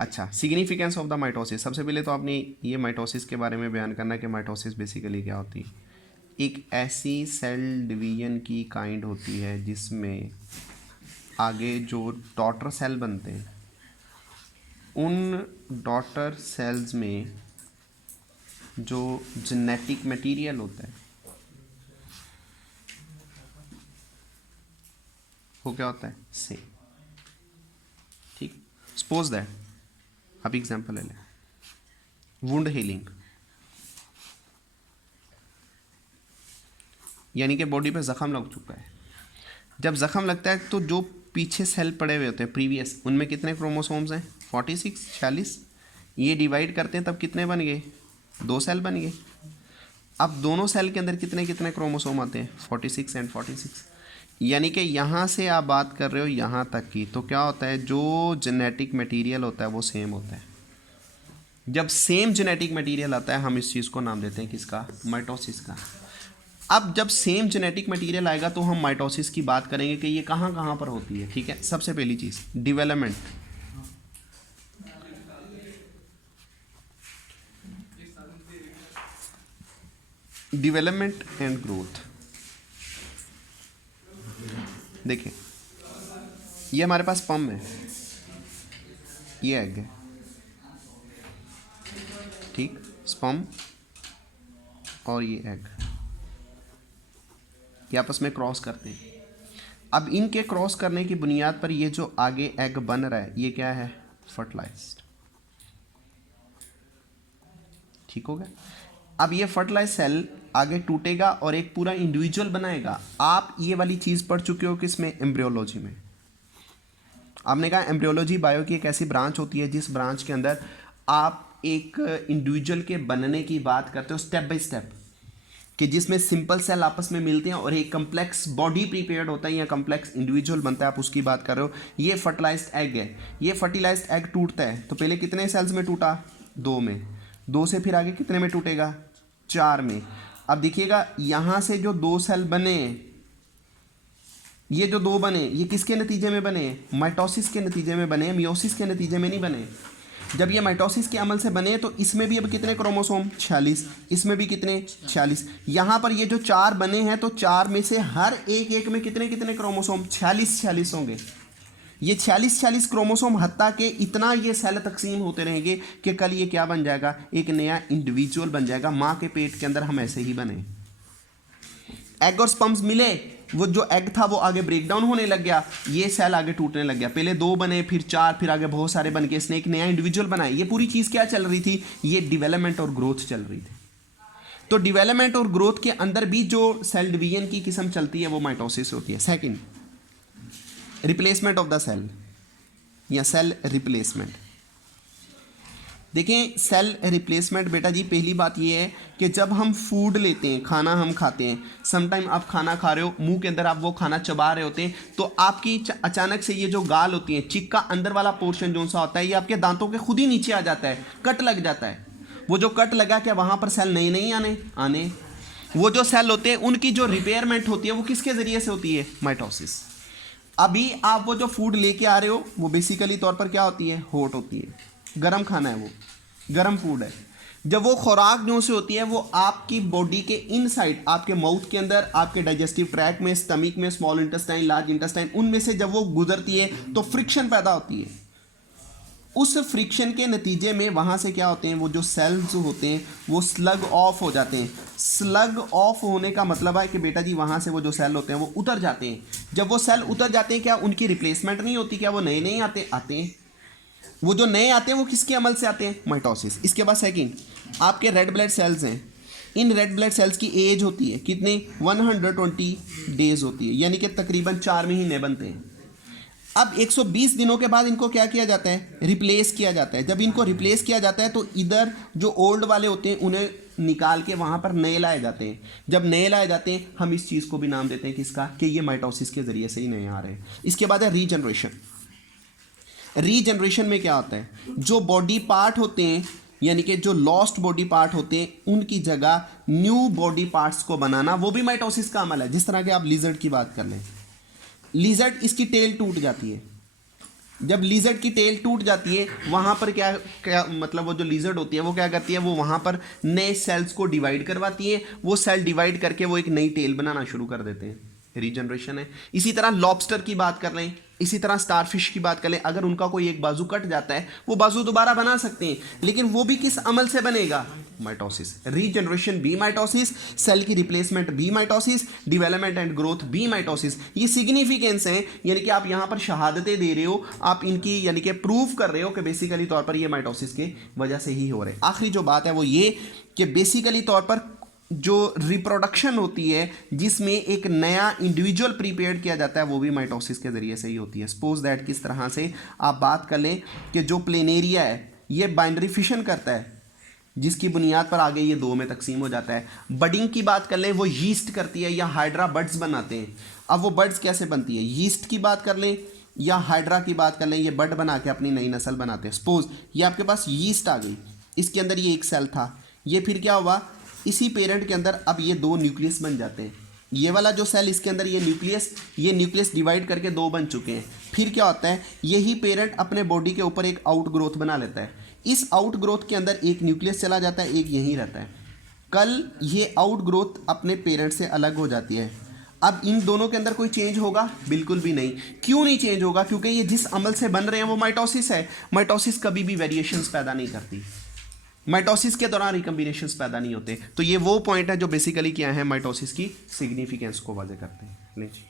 अच्छा, significance of the mitosis. सबसे पहले तो आपने ये माइटोसिस के बारे में बयान करना कि माइटोसिस बेसिकली क्या होती है। एक ऐसी सेल डिवीजन की काइंड होती है जिसमें आगे जो डॉटर सेल बनते हैं, उन डॉटर सेल्स में जो जेनेटिक मटेरियल होता है वो क्या होता है, सेम। ठीक, सपोज दैट, आप एग्जांपल ले लें, वुंड हीलिंग, यानी कि बॉडी पे ज़ख़म लग चुका है। जब ज़ख़म लगता है तो जो पीछे सेल पड़े हुए होते हैं प्रीवियस, उनमें कितने क्रोमोसोम्स हैं, 46, 46। ये डिवाइड करते हैं तब कितने बन गए, 2 सेल बन गए। अब दोनों सेल के अंदर कितने कितने क्रोमोसोम आते हैं, 46 एंड 46। यानी कि यहाँ से आप बात कर रहे हो यहाँ तक की, तो क्या होता है, जो जेनेटिक मटेरियल होता है वो सेम होता है। जब सेम जेनेटिक मटेरियल आता है हम इस चीज़ को नाम देते हैं किसका, माइटोसिस का। अब जब सेम जेनेटिक मटेरियल आएगा तो हम माइटोसिस की बात करेंगे कि ये कहाँ कहाँ पर होती है। ठीक है, सबसे पहली चीज़ डेवलपमेंट, डेवलपमेंट एंड ग्रोथ। देखिए, ये हमारे पास स्पर्म है, ये एग है। ठीक, स्पर्म और ये एग, ये आपस में क्रॉस करते हैं। अब इनके क्रॉस करने की बुनियाद पर ये जो आगे एग बन रहा है ये क्या है, फर्टिलाइज्ड। ठीक हो गया। अब ये फर्टिलाइज सेल आगे टूटेगा और एक पूरा इंडिविजुअल बनाएगा। आप ये वाली चीज़ पढ़ चुके हो किसमें, एम्ब्रियोलॉजी में। आपने कहा एम्ब्रियोलॉजी बायो की एक ऐसी ब्रांच होती है जिस ब्रांच के अंदर आप एक इंडिविजुअल के बनने की बात करते हो स्टेप बाय स्टेप, कि जिसमें सिंपल सेल आपस में मिलते हैं और एक कम्प्लेक्स बॉडी प्रिपेयर्ड होता है या कम्प्लेक्स इंडिविजुअल बनता है, आप उसकी बात कर रहे हो। ये फर्टिलाइज्ड एग है। ये फर्टिलाइज्ड एग टूटता है तो पहले कितने सेल्स में टूटा, 2 में, 2 से फिर आगे कितने में टूटेगा, 4 में। अब देखिएगा यहाँ से जो 2 सेल बने, ये जो 2 बने ये किसके नतीजे में बने, माइटोसिस के नतीजे में बने, मियोसिस के नतीजे में नहीं बने। जब ये माइटोसिस के अमल से बने तो इसमें भी अब कितने क्रोमोसोम, 46, इसमें भी कितने, 46। यहाँ पर ये जो 4 बने हैं तो 4 में से हर एक एक में कितने कितने क्रोमोसोम, 46 46 होंगे। ये 46 46 क्रोमोसोम हत्ता के इतना ये सेल तकसीम होते रहेंगे कि कल ये क्या बन जाएगा, एक नया इंडिविजुअल बन जाएगा। माँ के पेट के अंदर हम ऐसे ही बने, एग और स्पर्म्स मिले, वो जो एग था वो आगे ब्रेक डाउन होने लग गया, ये सेल आगे टूटने लग गया। पहले 2 बने, फिर 4, फिर आगे बहुत सारे बन के इसने एक नया इंडिविजुअल बनाया। ये पूरी चीज़ क्या चल रही थी, ये डेवलपमेंट और ग्रोथ चल रही थी। तो डेवलपमेंट और ग्रोथ के अंदर भी जो सेल डिवीजन की किस्म चलती है वो माइटोसिस होती है। Second, replacement of the cell या सेल रिप्लेसमेंट। देखें, सेल रिप्लेसमेंट बेटा जी, पहली बात ये है कि जब हम फूड लेते हैं, खाना हम खाते हैं, समटाइम आप खाना खा रहे हो, मुंह के अंदर आप वो खाना चबा रहे होते हैं, तो आपकी अचानक से ये जो गाल होती है, चिक का अंदर वाला पोर्शन जो सा होता है, ये आपके दांतों के खुद ही नीचे आ जाता है, कट लग जाता है। वो जो कट लगा, क्या वहाँ पर सेल नई नहीं आने, वो जो सेल होते हैं उनकी जो रिपेयरमेंट होती है वो किसके ज़रिए से होती है, माइटोसिस। अभी आप वो जो फूड लेके आ रहे हो वो बेसिकली तौर पर क्या होती है, हॉट होती है, गर्म खाना है, वो गर्म फूड है। जब वो खुराक जो से होती है वो आपकी बॉडी के इनसाइड, आपके माउथ के अंदर, आपके डाइजेस्टिव ट्रैक में, स्टमक में, स्मॉल इंटेस्टाइन, लार्ज इंटेस्टाइन, उनमें से जब वो गुजरती है तो फ्रिक्शन पैदा होती है। उस फ्रिक्शन के नतीजे में वहाँ से क्या होते हैं, वो जो सेल्स होते हैं वो स्लग ऑफ हो जाते हैं। स्लग ऑफ होने का मतलब है कि बेटा जी वहाँ से वो जो सेल होते हैं वो उतर जाते हैं। जब वो सेल उतर जाते हैं, क्या उनकी रिप्लेसमेंट नहीं होती, क्या वो नए नए आते हैं। वो जो नए आते हैं वो किसके अमल से आते हैं, माइटोसिस। इसके बाद सेकंड, आपके रेड ब्लड सेल्स हैं। इन रेड ब्लड सेल्स की एज होती है कितने, 120 डेज होती है, यानी कि तकरीबन 4 महीने बनते हैं। अब 120 दिनों के बाद इनको क्या किया जाता है, रिप्लेस किया जाता है। जब इनको रिप्लेस किया जाता है तो इधर जो ओल्ड वाले होते हैं उन्हें निकाल के वहाँ पर नए लाए जाते हैं। जब नए लाए जाते हैं हम इस चीज़ को भी नाम देते हैं किसका, कि ये माइटोसिस के ज़रिए से ही नए आ रहे हैं। इसके बाद है रीजनरेशन। रीजनरेशन में क्या होता है, जो बॉडी पार्ट होते हैं, यानी कि जो लॉस्ट बॉडी पार्ट होते हैं उनकी जगह न्यू बॉडी पार्ट्स को बनाना, वो भी माइटोसिस का अमल है। जिस तरह के आप लिजर्ड की बात कर लें, लिजर्ड इसकी टेल टूट जाती है, जब लिजर्ड की टेल टूट जाती है वहाँ पर क्या क्या मतलब वो जो लिजर्ड होती है वो क्या करती है, वो वहाँ पर नए सेल्स को डिवाइड करवाती है, वो सेल डिवाइड करके वो एक नई टेल बनाना शुरू कर देते हैं, रीजनरेशन है। इसी तरह लॉबस्टर की बात कर लें, इसी तरह स्टारफिश की बात कर लें, अगर उनका कोई एक बाजू कट जाता है वो बाजू दोबारा बना सकते हैं, लेकिन वो भी किस अमल से बनेगा, mitosis. Regeneration by mitosis, cell की replacement by mitosis, development and growth by mitosis. ये सिग्निफिकेंस है, यानी कि आप यहाँ पर शहादतें दे रहे हो, आप इनकी यानी कि प्रूव कर रहे हो कि बेसिकली तौर पर ये माइटोसिस के वजह से ही हो रहे हैं। आखिरी जो बात है वो ये कि बेसिकली तौर पर जो रिप्रोडक्शन होती है जिसमें एक नया इंडिविजुअल प्रीपेयर्ड किया जाता है वो भी माइटोसिस के ज़रिए से ही होती है। सपोज दैट किस तरह से आप बात कर लें कि जो प्लेनेरिया है ये बाइनरी फिशन करता है, जिसकी बुनियाद पर आगे ये दो में तकसीम हो जाता है। बडिंग की बात कर लें, वो यीस्ट करती है या हाइड्रा बड्स बनाते हैं। अब वो बड्स कैसे बनती है, यीस्ट की बात कर लें या हाइड्रा की बात कर लें, ये बड बना के अपनी नई नस्ल बनाते हैं। सपोज ये आपके पास यीस्ट आ गई, इसके अंदर ये एक सेल था, ये फिर क्या हुआ, इसी पेरेंट के अंदर अब ये दो न्यूक्लियस बन जाते हैं। ये वाला जो सेल इसके अंदर ये न्यूक्लियस डिवाइड करके दो बन चुके हैं। फिर क्या होता है, यही पेरेंट अपने बॉडी के ऊपर एक आउट ग्रोथ बना लेता है। इस आउट ग्रोथ के अंदर एक न्यूक्लियस चला जाता है, एक यहीं रहता है। कल ये आउट ग्रोथ अपने पेरेंट से अलग हो जाती है। अब इन दोनों के अंदर कोई चेंज होगा, बिल्कुल भी नहीं। क्यों नहीं चेंज होगा, क्योंकि ये जिस अमल से बन रहे हैं वो माइटोसिस है। माइटोसिस कभी भी वेरिएशंस पैदा नहीं करती, माइटोसिस के दौरान रिकम्बिनेशंस पैदा नहीं होते। तो ये वो पॉइंट है जो बेसिकली क्या है माइटोसिस की सिग्निफिकेंस को वाज़ेह करते हैं। नहीं जी।